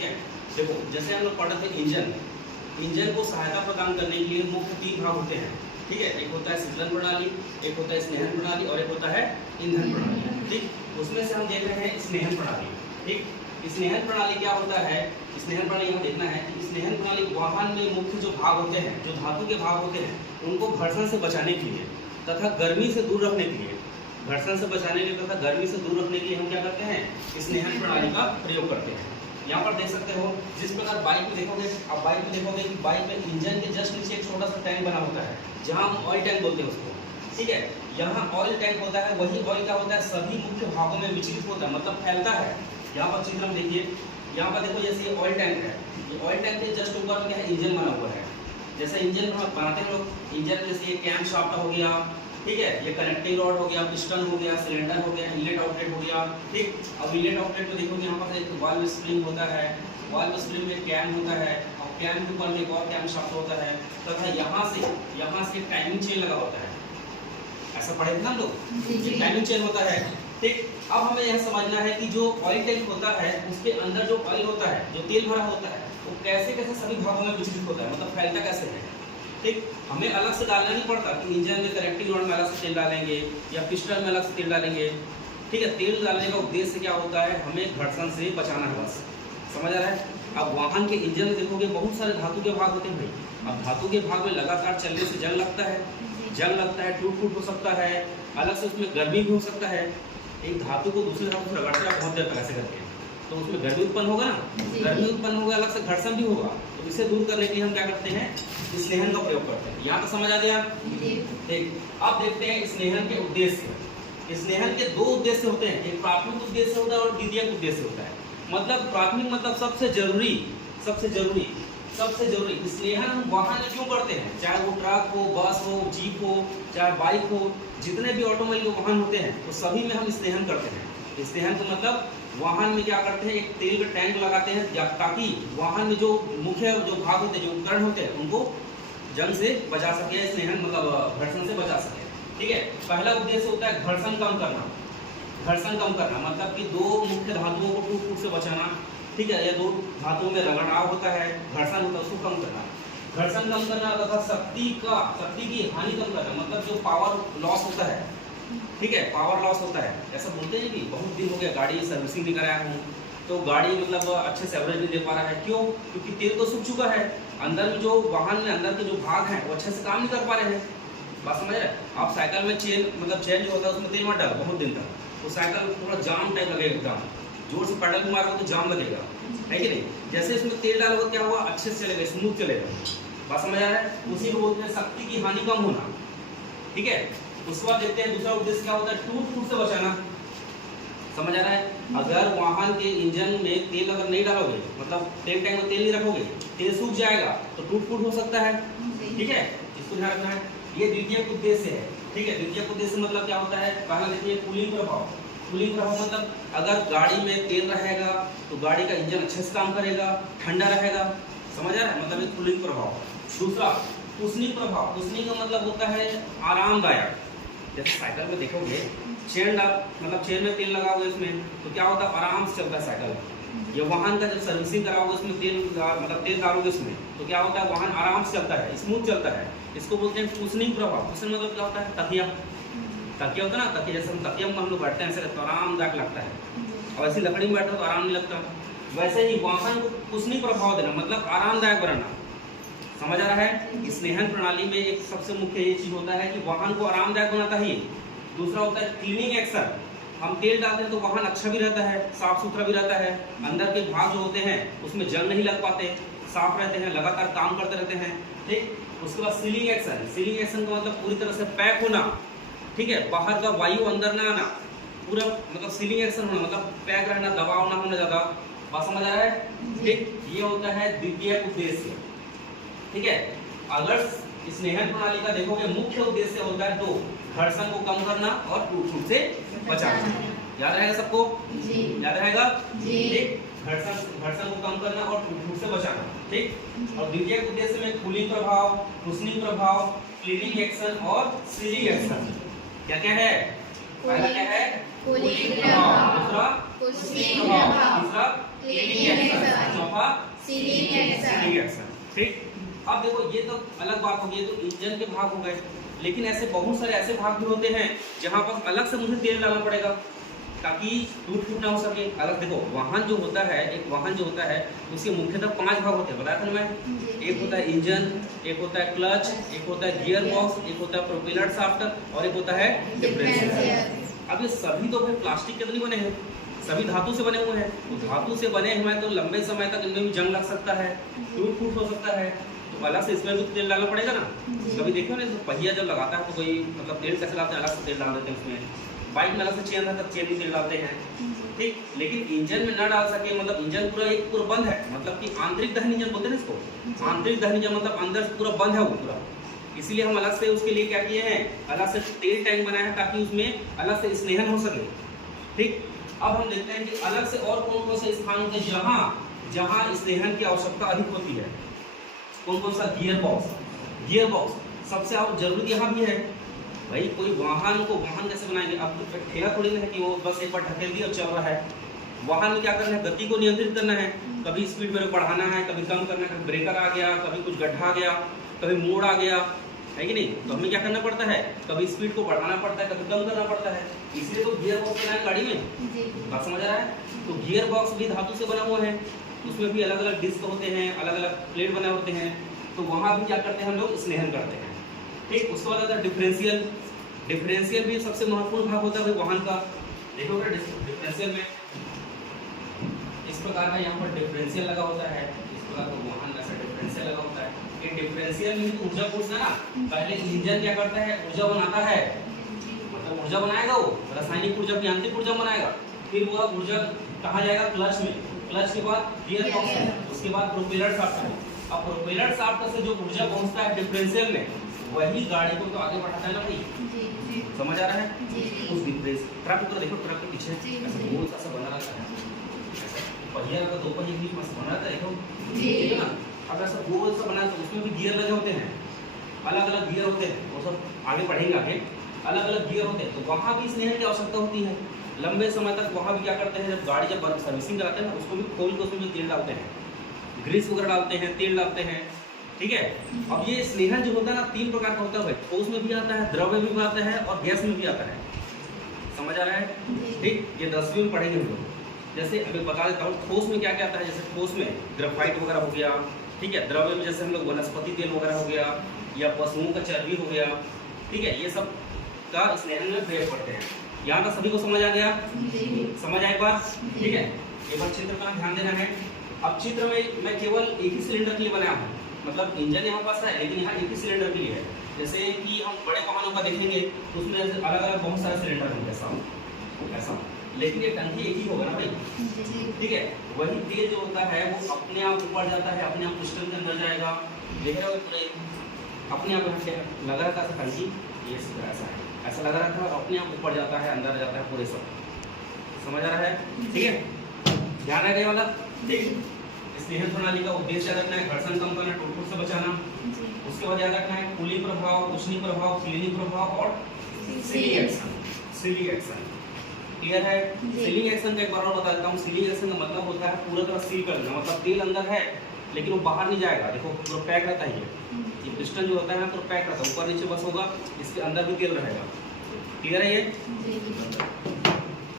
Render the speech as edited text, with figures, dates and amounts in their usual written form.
ठीक है। देखो जैसे हम लोग पढ़ रहे थे इंजन को सहायता प्रदान करने के लिए मुख्य 3 भाग होते हैं, ठीक है। एक होता है शीतलन प्रणाली, एक होता है स्नेहन प्रणाली और एक होता है ईंधन प्रणाली, ठीक। उसमें से हम देख रहे हैं स्नेहन प्रणाली, ठीक। स्नेहन प्रणाली क्या होता है, स्नेहन प्रणाली यहाँ देखना है कि स्नेहन प्रणाली वाहन में मुख्य जो भाग होते हैं, जो धातु के भाग होते हैं, उनको घर्षण से बचाने के लिए तथा गर्मी से दूर रखने के लिए, घर्षण से बचाने के लिए तथा गर्मी से दूर रखने के लिए हम क्या करते हैं, स्नेहन प्रणाली का प्रयोग करते हैं। यहाँ पर देख सकते हो जिस प्रकार बाइक में देखोगे, आप बाइक में देखोगे कि बाइक में इंजन के जस्ट नीचे एक छोटा सा टैंक बना होता है, जहाँ हम ऑयल टैंक बोलते हैं उसको, ठीक है। यहाँ ऑयल टैंक होता है, वही ऑयल क्या होता है, सभी मुख्य भागों में विचलित होता है, मतलब फैलता है। यहाँ पर चित्र में देखिए, यहाँ पर देखो जैसे ये ऑयल टैंक है, ये ऑयल टैंक के जस्ट ऊपर में क्या है, इंजन बना हुआ है। जैसे इंजन बनाते हैं लोग, इंजन जैसे ये कैम शाफ्ट हो गया, ठीक है, ये कनेक्टिंग रॉड हो गया, पिस्टन हो गया, सिलेंडर हो गया, इनलेट आउटलेट हो गया, ठीक। अब इनलेट आउटलेट में देखोगे यहाँ पर एक वाल्व स्प्रिंग होता है, वाल्व स्प्रिंग में कैम होता है और कैम के ऊपर में एक और कैम शाफ्ट होता है तथा यहाँ से टाइमिंग चेन लगा होता है। ऐसा पढ़े थे ना हम लोग, टाइमिंग चेन होता है, ठीक। अब हमें यह समझना है कि जो ऑयल टैंक होता है उसके अंदर जो ऑयल होता है, जो तेल भरा होता है, वो कैसे कैसे सभी भागों में विचलित होता है, मतलब फैलता कैसे है, ठीक। हमें अलग से डालना नहीं पड़ता कि इंजन में कनेक्टिंग रॉड में अलग से तेल डालेंगे या पिस्टन में अलग से तेल डालेंगे, ठीक है। तेल डालने का उद्देश्य क्या होता है, हमें घर्षण से बचाना है, बस। समझ आ रहा है। अब वाहन के इंजन में देखोगे बहुत सारे धातु के भाग होते हैं भाई। अब धातु के भाग में लगातार चलने से जंग लगता है, टूट हो सकता है, अलग से उसमें गर्मी भी हो सकता है। एक धातु को दूसरे धातु से रगड़ते हैं बहुत देर तक ऐसे करके, तो उसमें गर्मी उत्पन्न होगा ना, गर्मी उत्पन्न होगा, अलग से घर्षण भी होगा। तो इसे दूर करने के लिए हम क्या करते हैं, स्नेहन का प्रयोग करते हैं। यहाँ तो समझ आ गया, ठीक। अब देखते हैं स्नेहन के उद्देश्य। स्नेहन के 2 उद्देश्य होते हैं, एक प्राथमिक उद्देश्य होता है और द्वितीयक उद्देश्य होता है। मतलब प्राथमिक मतलब सबसे जरूरी स्नेहन हम वाहन में क्यों करते हैं, चाहे वो ट्रक हो, बस हो, जीप हो, चाहे बाइक हो, जितने भी ऑटोमोबाइल के वाहन होते हैं तो सभी में हम स्नेहन करते हैं। स्नेहन का मतलब वाहन में क्या करते हैं, एक तेल का टैंक लगाते हैं ताकि वाहन में जो मुख्य जो भाग होते हैं, जो उपकरण होते हैं, उनको जंग से बचा सके, स्नेहन मतलब घर्षण से बचा सके, ठीक है। पहला उद्देश्य होता है घर्षण कम करना, मतलब कि 2 मुख्य धातुओं को टूट से बचाना, ठीक है। या 2 धातुओं में रगड़ाव होता है, घर्षण होता है, उसको कम करना। घर्षण कम करना तथा शक्ति की हानि कम करना, मतलब जो पावर लॉस होता है, ठीक है, पावर लॉस होता है। ऐसा बोलते हैं कि बहुत दिन हो गया गाड़ी सर्विसिंग नहीं कराया हूँ, तो गाड़ी मतलब अच्छे से एवरेज नहीं दे पा रहा है, क्यों, क्योंकि तेल तो सूख चुका है, अंदर में जो वाहन में अंदर के जो भाग हैं वो अच्छे से काम नहीं कर पा रहे हैं। बात समझ रहे हैं। आप साइकिल में चेन जो होता है उसमें तेल मत डालो बहुत दिन तक, तो साइकिल थोड़ा जाम टाइप लगेगा, एकदम जोर से पेडल भी मारोगे तो जाम लगेगा, है कि नहीं। जैसे इसमें तेल डालोगे क्या हुआ, अच्छे से चलेगा, स्मूथ चलेगा। बात समझ आ रहा है। उसी को बोलते हैं शक्ति की हानि कम होना, ठीक है। उसके बाद देखते हैं दूसरा उद्देश्य क्या होता है, टूट से बचाना। समझ आ रहा है। अगर वाहन के इंजन में तेल अगर नहीं डालोगे, मतलब तेल टैंक में तेल नहीं रखोगे, तेल सूख जाएगा तो टूट हो सकता है, ठीक है, इसको ध्यान रखना है। ये द्वितीयक उद्देश्य है, ठीक है। द्वितीयक उद्देश्य मतलब क्या होता है, पहला देखिए कूलिंग प्रभाव मतलब अगर गाड़ी में तेल रहेगा तो गाड़ी का इंजन अच्छे से काम करेगा, ठंडा रहेगा। समझ आ रहा है, मतलब कूलिंग प्रभाव। दूसरा कुशनिंग प्रभाव, कुशनिंग का मतलब होता है आरामदायक। जैसे साइकिल में देखोगे चेन में तेल लगाओगे इसमें तो क्या होता है, आराम से चलता है साइकिल। ये वाहन का जब सर्विसिंग कराओगे उसमें तेल डालोगे उसमें तो क्या होता है, वाहन आराम से चलता है, स्मूथ चलता है। इसको बोलते हैं कुशनिंग प्रभाव। कुशन मतलब क्या होता है, तकिया होता है ना, तकिया जैसे हम तकिया में हम लोग बैठते हैं ऐसे तो आरामदायक लगता है, और ऐसी लकड़ी में बैठो तो आराम नहीं लगता। वैसे ही वाहन को कुशनिंग प्रभाव देना मतलब आरामदायक बनाना। समझ आ रहा है। स्नेहन प्रणाली में एक सबसे मुख्य ये चीज होता है कि वाहन को आरामदायक बनाता है। दूसरा होता है क्लीनिंग एक्शन। हम तेल डालते हैं तो वाहन अच्छा भी रहता है, साफ सुथरा भी रहता है, अंदर के भाग जो होते हैं उसमें जंग नहीं लग पाते, साफ रहते हैं, लगातार काम करते रहते हैं, ठीक। उसके बाद सीलिंग एक्शन का मतलब पूरी तरह से पैक होना, ठीक है, बाहर का वायु अंदर ना आना, पूरा मतलब सीलिंग एक्शन होना मतलब पैक रहना, दबाव ना होना ज्यादा। बात समझ आ रहा है, ठीक। ये होता है द्वितीयक उद्देश्य, ठीक है। अगर स्नेहन प्रणाली का देखोगे मुख्य उद्देश्य होता है 2, घर्षण को कम करना और टूट से बचाना। याद रहेगा सबको, याद रहेगा, ठीक। घर्षण को कम करना और टूट से बचाना, ठीक। और द्वितीयक उद्देश्य में कूलिंग प्रभाव, कुशनिंग प्रभाव, क्लीनिंग एक्शन और सीलिंग एक्शन। क्या क्या है, पहला क्या है, कूलिंग प्रभाव, दूसरा कुशनिंग प्रभाव, तीसरा cleaning action, of a ceiling action. ठीक, अब देखो ये तो अलग बात होगी, तो इंजन के भाग हो गए, लेकिन ऐसे बहुत सारे ऐसे भाग भी होते हैं जहां पर अलग से मुझे तेल डालना पड़ेगा ताकि टूट फूट ना हो सके। अलग देखो वाहन जो होता है, एक वाहन जो होता है उसके मुख्यतः 5 भाग होते हैं, बताया था ना मैं। एक होता है इंजन, एक होता है क्लच, एक होता है गियर बॉक्स, एक होता है प्रोपेलर शाफ्ट और एक होता है डिफरेंशियल। अब ये सभी तो भाई प्लास्टिक के तो नहीं बने हैं, सभी धातु से बने हुए हैं। तो धातु से बने हैं तो लंबे समय तक इनमें भी जंग लग सकता है, टूट फूट हो सकता है, तो अलग से इसमें भी तेल डालना पड़ेगा ना। कभी देखो ना पहिया जब लगाता है तो कोई मतलब तेल कैसे डालते हैं, अलग से तेल डाल देते हैं उसमें। बाइक में अलग से चेन रहता है, चेन में तेल डालते हैं। ठीक, लेकिन इंजन में ना डाल सके, मतलब इंजन पूरा बंद है, मतलब कि आंतरिक दहन इंजन बोलते हैं ना इसको। आंतरिक दहन इंजन मतलब अंदर से पूरा बंद है वो पूरा, इसीलिए हम अलग से उसके लिए क्या किए हैं, अलग से तेल टैंक बनाया है ताकि उसमें अलग से स्नेहन हो सके। ठीक, अब हम देखते हैं कि अलग से और कौन कौन से स्थान होते हैं जहां स्नेहन की आवश्यकता अधिक होती है। कौन कौन सा? गियर बॉक्स सबसे जरूरी यहाँ भी है भाई। कोई वाहन कैसे बनाएंगे? अब तो ठेला थोड़ी ना है कि वो बस एक बार ढकेल दिया और चल रहा है। वाहन में क्या करना है, गति को नियंत्रित करना है, कभी स्पीड में बढ़ाना है, कभी कम करना है, कभी ब्रेकर आ गया, कभी कुछ गड्ढा आ गया, कभी मोड़ आ गया, है कि नहीं? तो हमें क्या करना पड़ता है, कभी स्पीड को बढ़ाना पड़ता है, कभी कम करना पड़ता है। इसलिए तो गियर बॉक्स बनाया गाड़ी में, बात समझ आ रहा है? तो गियर बॉक्स भी धातु से बना हुआ है, उसमें भी अलग अलग डिस्क होते हैं, अलग अलग प्लेट बने होते हैं। तो वहाँ भी क्या करते हैं हम लोग, स्नेहन करते हैं। ठीक, उसके बाद आता है डिफरेंशियल भी सबसे महत्वपूर्ण भाग होता है वाहन का। देखो डिफरेंशियल में इस प्रकार का यहाँ पर डिफरेंशियल लगा होता है, इस प्रकार का वाहन ऐसा डिफरेंशियल लगा होता है। ये डिफरेंशियल में तो ऊर्जा पूछना ना, पहले इंजन क्या करता है, ऊर्जा बनाता है, मतलब ऊर्जा बनाएगा वो, रासायनिक ऊर्जा, यांत्रिक ऊर्जा बनाएगा। फिर वो ऊर्जा कहाँ जाएगा, क्लच में, क्लच के बाद गियर बॉक्स में, उसके बाद प्रोपेलर शाफ्ट में। अब प्रोपेलर शाफ्ट से जो ऊर्जा पहुंचता है डिफरेंशियल में, वही गाड़ी को तो आगे बढ़ाता है ना भाई। समझ आ रहा है? उस डिफरेंस ट्रक को देखो, ट्रक के पीछे ऐसा गोल सा बना रहता है, पहिया का 2 पहिए के बीच में बना रहता है, देखो ठीक है ना। अब ऐसा गोल सा बना है तो उसमें भी गियर लगे होते हैं, अलग अलग गियर होते हैं, वो सब आगे बढ़ेंगे, आगे अलग अलग गियर होते हैं। तो वहाँ भी स्नेहन की आवश्यकता होती है लंबे समय तक। वहाँ भी क्या करते हैं, जब गाड़ी जब सर्विसिंग कराते हैं ना, उसको भी खोल के उसमें भी तेल डालते हैं, ग्रीस वगैरह डालते हैं, तेल डालते हैं। ठीक है, अब ये स्नेहन जो होता है ना 3 प्रकार का होता है, ठोस में भी आता है, द्रव में भी आता है और गैस में भी आता है। समझ आ रहा है? ठीक, ये 10वीं में पढ़ेंगे हम लोग। जैसे अभी बता देता हूँ ठोस में क्या क्या आता है। जैसे ठोस में ग्रेफाइट वगैरह हो गया, ठीक है। द्रव्य में जैसे हम लोग वनस्पति तेल वगैरह हो गया, या पशुओं का चर्बी हो गया, ठीक है, ये सब का स्नेहन में प्रयोग करते हैं। यहाँ तक सभी को समझ आ गया? समझ आए बात? ठीक है, एक बार चित्र पर ध्यान देना है। अब चित्र में मैं केवल एक ही सिलेंडर के लिए बनाया हूँ, मतलब इंजन यहाँ पास है लेकिन यहाँ एक ही सिलेंडर के लिए है। जैसे कि हम बड़े वाहनों का देखेंगे तो उसमें अलग अलग बहुत सारे सिलेंडर होंगे, ऐसा, लेकिन ये टंकी एक ही होगा ना भाई। ठीक है, वही तेल जो होता है वो अपने आप ऊपर जाता है, अपने आप पिस्टन के अंदर जाएगा, देख रहे हो अपने आप लगा रहता है टंकी, ये ऐसा लगा रहता है, अपने आप ऊपर जाता है, अंदर जाता है, पूरे सब। समझ आ रहा है? ठीक है, ध्यान रखने वाला। ठीक, स्नेहन प्रणाली का उद्देश्य याद रखना है, घर्षण कम करना, टूट-फूट से बचाना। उसके बाद याद रखना है कूलिंग प्रभाव, उष्णीय प्रभाव, क्लीनिंग प्रभाव और सीलिंग एक्शन। क्लियर है? सीलिंग एक्शन का एक बार और बता देता हूँ। सीलिंग एक्शन का मतलब होता है पूरा तरह सील कर देना, मतलब तेल अंदर है लेकिन वो बाहर नहीं जाएगा। देखो पूरा पैक रहता है, ये पिस्टन जो होता है ना पूरा पैक रहता है, ऊपर नीचे बस होगा, इसके अंदर भी तेल रहेगा। क्लियर है ये?